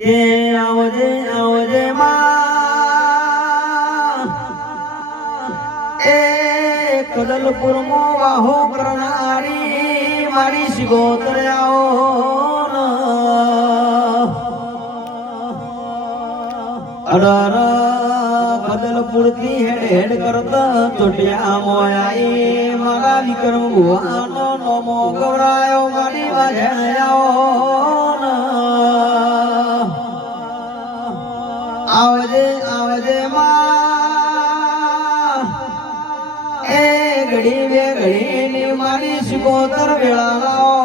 કે આવજે આવજે માં એ કદલપુર મો વાહો કરનારી મારી સિગોતર આવો અડર કદલપુર થી હેડ હેડ કરતા ચોટિયા મોયાઈ મારા વિક્રમ ભુવાનો નોમો ગવરાયો મારી વાજણ આવો આવજે આવજે માં એ ઘડી બે ઘડી ની મારી સિકોતર વેળાઓ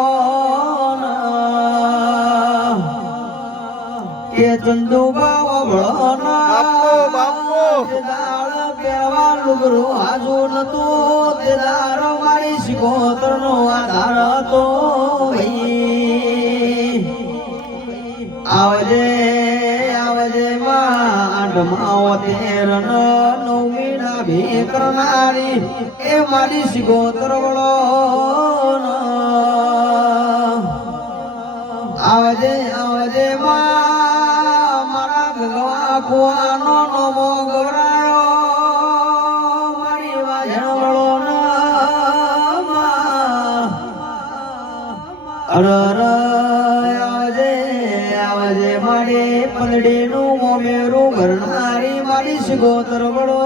કે ચંદુ બાવા બાપો દાળ પહેરવા લુગરો હાજુ નતો તે દારો મારી સિકોતર નો આધાર હતો આવજે આવજે માવતેર નવમી ના ભી કરનારી એ મારી સિગોતર વળો આવજે આવજે મારા ભગવા કુવાનો નમો ગવરાયો મારી વાજણ વળો અરર આવજે મારે પંદડી નું મોમેરું ભરનારી મારી સિગોતર વળો